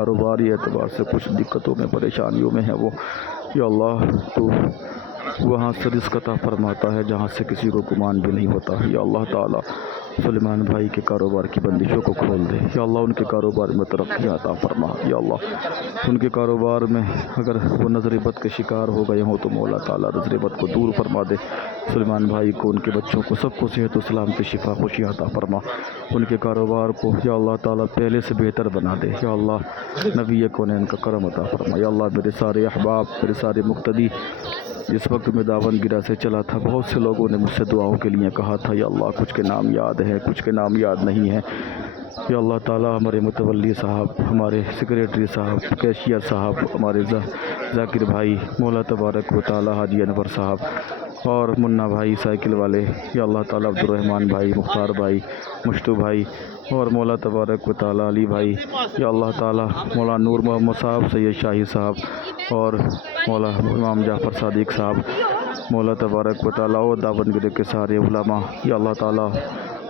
کاروباری اعتبار سے کچھ دقتوں میں پریشانیوں میں ہے وہ، یا اللہ تو وہاں سے رزق عطا فرماتا ہے جہاں سے کسی کو گمان بھی نہیں ہوتا۔ یا اللہ تعالیٰ سلیمان بھائی کے کاروبار کی بندشوں کو کھول دے، یا اللہ ان کے کاروبار میں ترقی عطا فرما، یا اللہ ان کے کاروبار میں اگر وہ نظر بد کے شکار ہو گئے ہوں تو مولا تعالیٰ نظر بد کو دور فرما دے، سلیمان بھائی کو، ان کے بچوں کو، سب کو صحت و سلامتی، شفا خوشی عطا فرما، ان کے کاروبار کو یا اللہ تعالیٰ پہلے سے بہتر بنا دے، یا اللہ نبی کونین کا کرم عطا فرما۔ یا اللہ میرے سارے احباب، میرے سارے مقتدی، جس وقت میں داون گرہ سے چلا تھا بہت سے لوگوں نے مجھ سے دعاؤں کے لیے کہا تھا، یا اللہ کچھ کے نام یاد ہیں، کچھ کے نام یاد نہیں ہیں، یا اللہ تعالیٰ ہمارے متولی صاحب، ہمارے سیکریٹری صاحب، کیشیئر صاحب، ہمارے ذاکر بھائی، مولا تبارک و تعالیٰ حاجی انور صاحب اور منا بھائی سائیکل والے، یا اللہ تعالیٰ عبد الرحمن بھائی، مختار بھائی، مشتو بھائی، اور مولا تبارک و تعالیٰ علی بھائی، یا اللہ تعالیٰ مولا نور محمد صاحب، سید شاہی صاحب اور مولا امام جعفر صادق صاحب، مولا تبارک و تعالیٰ اور داون گرہ کے سارے علماء، یا اللہ تعالیٰ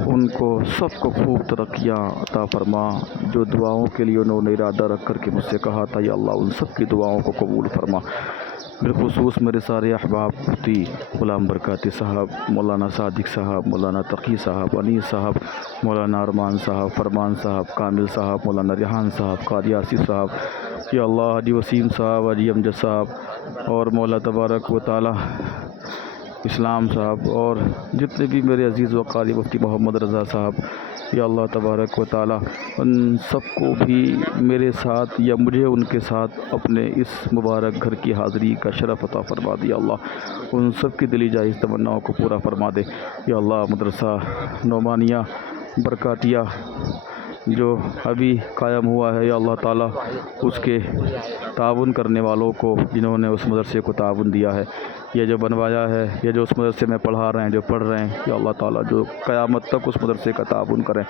ان کو سب کو خوب ترقیاں عطا فرما، جو دعاؤں کے لیے انہوں نے ارادہ رکھ کر کے مجھ سے کہا تھا، یا اللہ ان سب کی دعاؤں کو قبول فرما۔ بالخصوص میرے سارے احباب مفتی غلام برکاتی صاحب، مولانا صادق صاحب، مولانا تقی صاحب، انیس صاحب، مولانا ارمان صاحب، فرمان صاحب، کامل صاحب، مولانا ریحان صاحب، قاری آصف صاحب، یا اللہ حاجی وسیم صاحب، حاجی امجد صاحب اور مولا تبارک و تعالیٰ اسلام صاحب، اور جتنے بھی میرے عزیز و قاری مفتی محمد رضا صاحب، یا اللہ تبارک و تعالیٰ ان سب کو بھی میرے ساتھ یا مجھے ان کے ساتھ اپنے اس مبارک گھر کی حاضری کا شرف عطا فرما دیا، اللہ ان سب کی دلی جائز تمناؤں کو پورا فرما دے۔ یا اللہ مدرسہ نعمانیہ برکاتیہ جو ابھی قائم ہوا ہے، یا اللہ تعالیٰ اس کے تعاون کرنے والوں کو، جنہوں نے اس مدرسے کو تعاون دیا ہے یا جو بنوایا ہے یا جو اس مدرسے میں پڑھا رہے ہیں، جو پڑھ رہے ہیں، یا اللہ تعالیٰ جو قیامت تک اس مدرسے کا تعاون کریں،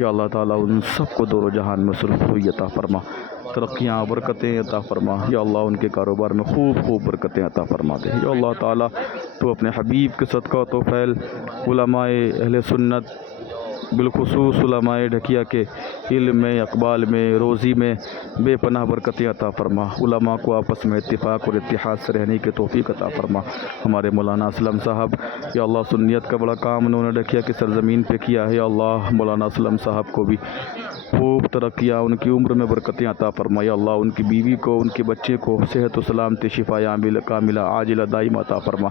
یا اللہ تعالیٰ ان سب کو دور و جہان میں صلح ہوئی عطا فرما، ترقیاں برکتیں عطا فرما، یا اللہ ان کے کاروبار میں خوب خوب برکتیں عطا فرما دے۔ یا اللہ تعالیٰ تو اپنے حبیب کے صدقہ و فیل علماء اہل سنت، بالخصوص علماء ڈھکیا کے علم میں، اقبال میں، روزی میں بے پناہ برکتیں عطا فرما، علماء کو آپس میں اتفاق اور اتحاد سے رہنے کی توفیق عطا فرما۔ ہمارے مولانا اسلم صاحب، یا اللہ سنیت کا بڑا کام انہوں نے ڈھکیا کی سرزمین پہ کیا ہے، یا اللہ مولانا اسلم صاحب کو بھی خوب ترقیاں، ان کی عمر میں برکتیں عطا فرما، یا اللہ ان کی بیوی کو، ان کے بچے کو صحت و سلامتی، شفا کاملہ عاجلہ دائمہ عطا فرما۔